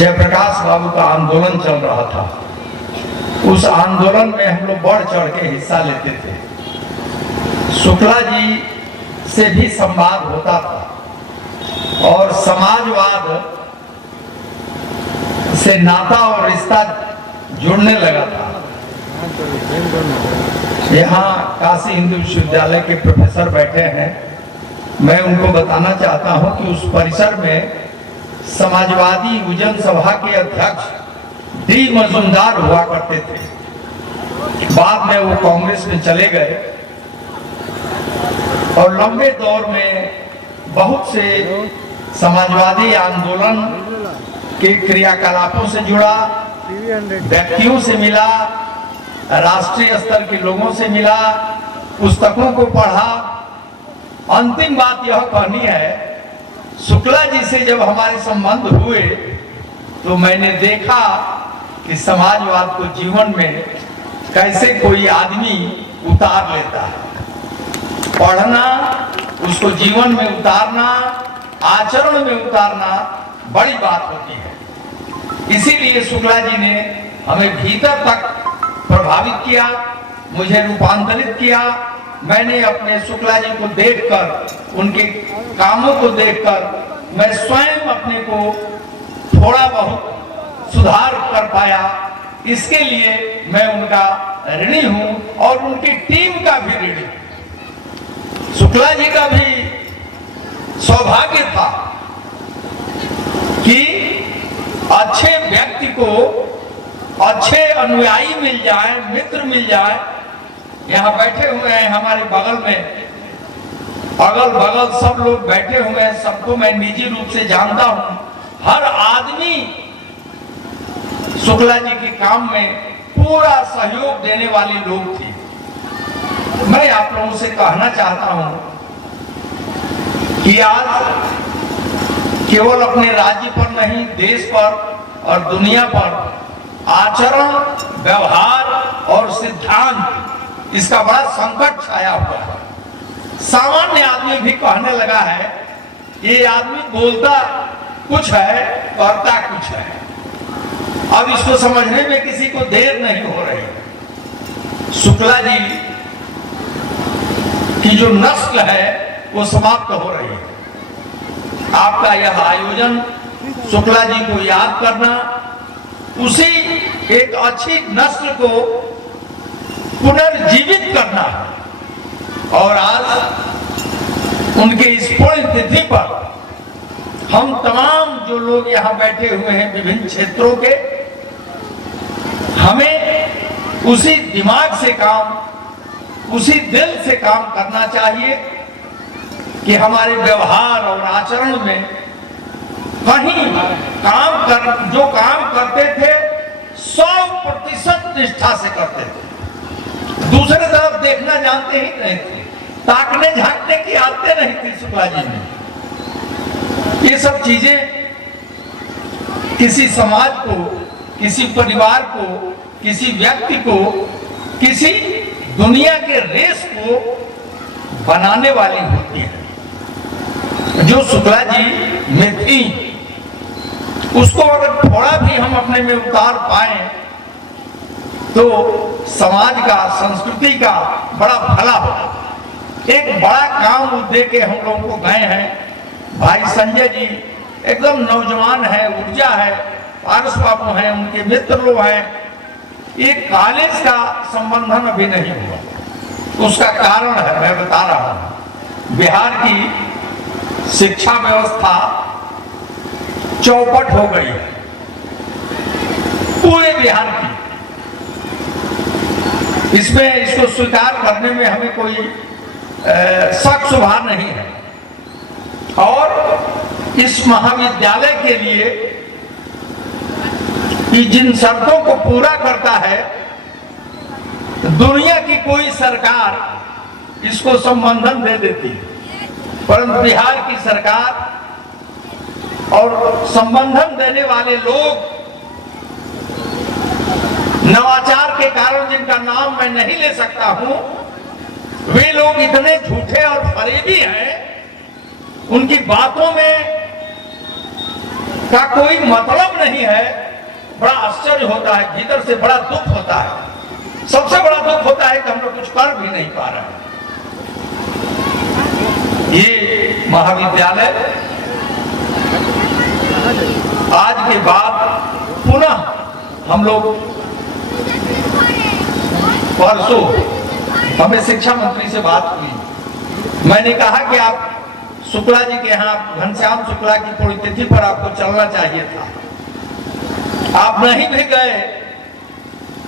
जयप्रकाश बाबू का आंदोलन चल रहा था। उस आंदोलन में हम लोग बढ़ चढ़ के हिस्सा लेते थे। शुक्ला जी से भी संवाद होता था और समाजवाद से नाता और रिश्ता जुड़ने लगा था। यहाँ काशी हिंदू विश्वविद्यालय के प्रोफेसर बैठे हैं। मैं उनको बताना चाहता हूं कि उस परिसर में समाजवादी युवजन सभा के अध्यक्ष डी मजूमदार हुआ करते थे। बाद में वो कांग्रेस में चले गए और लंबे दौर में बहुत से समाजवादी आंदोलन के क्रियाकलापों से जुड़ा, व्यक्तियों से मिला, राष्ट्रीय स्तर के लोगों से मिला, पुस्तकों को पढ़ा। अंतिम बात यह कहनी है, शुक्ला जी से जब हमारे संबंध हुए तो मैंने देखा कि समाजवाद को जीवन में कैसे कोई आदमी उतार लेता है। पढ़ना, उसको जीवन में उतारना, आचरण में उतारना बड़ी बात होती है। इसीलिए शुक्ला जी ने हमें भीतर तक प्रभावित किया, मुझे रूपांतरित किया। मैंने अपने शुक्ला जी को देखकर, उनके कामों को देखकर मैं स्वयं अपने को थोड़ा बहुत सुधार कर पाया। इसके लिए मैं उनका ऋणी हूं और उनकी टीम का भी ऋणी हूं। शुक्ला जी का भी सौभाग्य था कि अच्छे व्यक्ति को अच्छे अनुयायी मिल जाए, मित्र मिल जाए। यहाँ बैठे हुए हैं हमारे बगल में, अगल बगल सब लोग बैठे हुए हैं। सबको मैं निजी रूप से जानता हूं। हर आदमी शुक्ला जी के काम में पूरा सहयोग देने वाले लोग थे। मैं आप लोगों से कहना चाहता हूं कि आज केवल अपने राज्य पर नहीं, देश पर और दुनिया पर आचरण, व्यवहार और सिद्धांत, इसका बड़ा संकट छाया हुआ है। सामान्य आदमी भी कहने लगा है, ये आदमी बोलता कुछ है, करता कुछ है। अब इसको समझने में किसी को देर नहीं हो रही। शुक्ला जी की जो नस्ल है वो समाप्त हो रही है। आपका यह आयोजन शुक्ला जी को याद करना, उसी एक अच्छी नस्ल को पुनर्जीवित करना और आज उनके इस पुण्यतिथि पर हम तमाम जो लोग यहाँ बैठे हुए हैं विभिन्न क्षेत्रों के, हमें उसी दिमाग से काम, उसी दिल से काम करना चाहिए कि हमारे व्यवहार और आचरण में कहीं जो काम करते थे 100% निष्ठा से करते थे। दूसरे तरफ देखना जानते ही नहीं थे, ताकने झांकने की आदतें नहीं थी शुक्ला जी में। ये सब चीजें किसी समाज को, किसी परिवार को, किसी व्यक्ति को, किसी दुनिया के रेस को बनाने वाली होती है। जो शुक्ला जी में थी, उसको अगर थोड़ा भी हम अपने में उतार पाए तो समाज का, संस्कृति का बड़ा भला होगा। एक बड़ा काम दे के हम लोगों को गए हैं। भाई संजय जी एकदम नौजवान है, ऊर्जा है, पारस बाबू हैं, उनके मित्र लोग हैं। एक कॉलेज का संबंधन अभी नहीं हुआ। उसका कारण है, मैं बता रहा हूं, बिहार की शिक्षा व्यवस्था चौपट हो गई है पूरे बिहार की। इसमें इसको स्वीकार करने में हमें कोई शक शुबा नहीं है। और इस महाविद्यालय के लिए कि जिन शर्तों को पूरा करता है, दुनिया की कोई सरकार इसको संबंधन दे देती है, परंतु बिहार की सरकार और संबंधन देने वाले लोग नवाचार के कारण, जिनका नाम मैं नहीं ले सकता हूं, वे लोग इतने झूठे और फरेबी हैं, उनकी बातों में का कोई मतलब नहीं है। बड़ा आश्चर्य होता है, भीतर से बड़ा दुख होता है। सबसे बड़ा दुख होता है कि हम लोग कुछ कर भी नहीं पा रहे हैं। ये महाविद्यालय आज के बाद पुनः हम लोग परसों हमें शिक्षा मंत्री से बात हुई। मैंने कहा कि आप शुक्ला जी के यहाँ घनश्याम शुक्ला की पुण्यतिथि पर आपको चलना चाहिए था, आप नहीं भी गए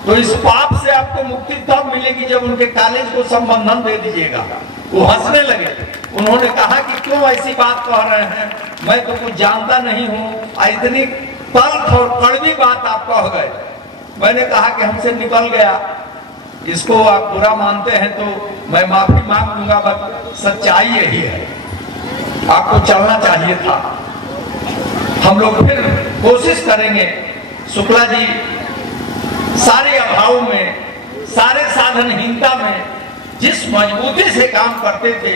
तो इस पाप से आपको मुक्ति तब मिलेगी जब उनके कॉलेज को संबंधन दे दीजिएगा। वो हंसने लगे। उन्होंने कहा कि क्यों ऐसी बात कह रहे हैं, मैं तो कुछ जानता नहीं हूँ, इतनी तल्ख और कड़वी बात आप कह गए। मैंने कहा कि हमसे निकल गया, इसको आप बुरा मानते हैं तो मैं माफी मांग लूंगा, बस सच्चाई यही है, आपको चलना चाहिए था। हम लोग फिर कोशिश करेंगे। शुक्ला जी सारे अभाव में, सारे साधनहीनता में जिस मजबूती से काम करते थे,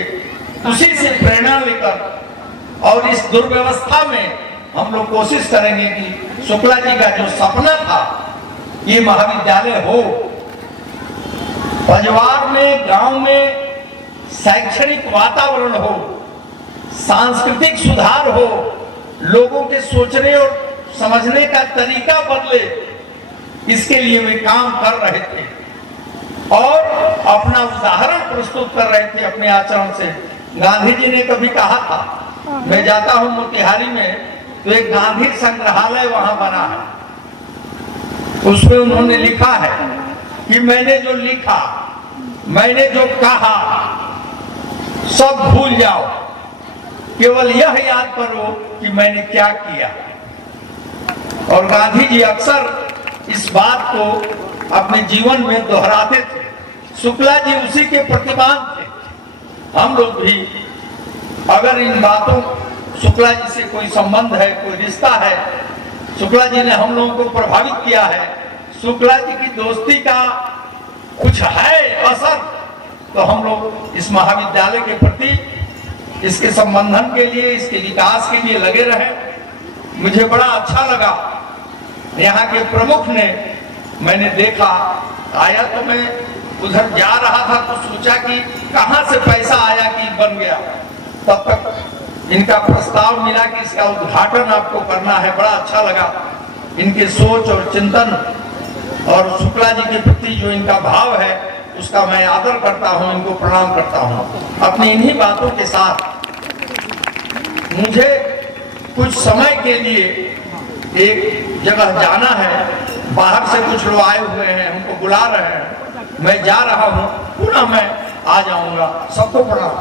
उसी से प्रेरणा लेकर और इस दुर्व्यवस्था में हम लोग कोशिश करेंगे कि शुक्ला जी का जो सपना था ये महाविद्यालय हो, परिवार में, गांव में शैक्षणिक वातावरण हो, सांस्कृतिक सुधार हो, लोगों के सोचने और समझने का तरीका बदले, इसके लिए वे काम कर रहे थे और अपना उदाहरण प्रस्तुत कर रहे थे अपने आचरण से। गांधी जी ने कभी कहा था, मैं जाता हूं मोतिहारी में तो एक गांधी संग्रहालय वहां बना है, उसमें उन्होंने लिखा है कि मैंने जो लिखा, मैंने जो कहा, सब भूल जाओ, केवल यह याद करो कि मैंने क्या किया। और गांधी जी अक्सर इस बात को अपने जीवन में दोहराते थे। शुक्ला जी उसी के प्रतिमान थे। हम लोग भी अगर इन बातों, शुक्ला जी से कोई संबंध है, कोई रिश्ता है, शुक्ला जी ने हम लोगों को प्रभावित किया है, शुक्ला जी की दोस्ती का कुछ है असर, तो हम लोग इस महाविद्यालय के प्रति, इसके संबंधन के लिए, इसके विकास के लिए लगे रहे। मुझे बड़ा अच्छा लगा, यहाँ के प्रमुख ने, मैंने देखा, आया तो मैं उधर जा रहा था तो सोचा कि कहाँ से पैसा आया कि बन गया, तब तक इनका प्रस्ताव मिला कि इसका उद्घाटन आपको करना है। बड़ा अच्छा लगा इनके सोच और चिंतन और शुक्ला जी के प्रति जो इनका भाव है उसका मैं आदर करता हूं, इनको प्रणाम करता हूं। अपनी इन्हीं बातों के साथ मुझे कुछ समय के लिए एक जगह जाना है, बाहर से कुछ लोग आए हुए हैं, हमको बुला रहे हैं, मैं जा रहा हूं, पुनः मैं आ जाऊंगा। सबको प्रणाम।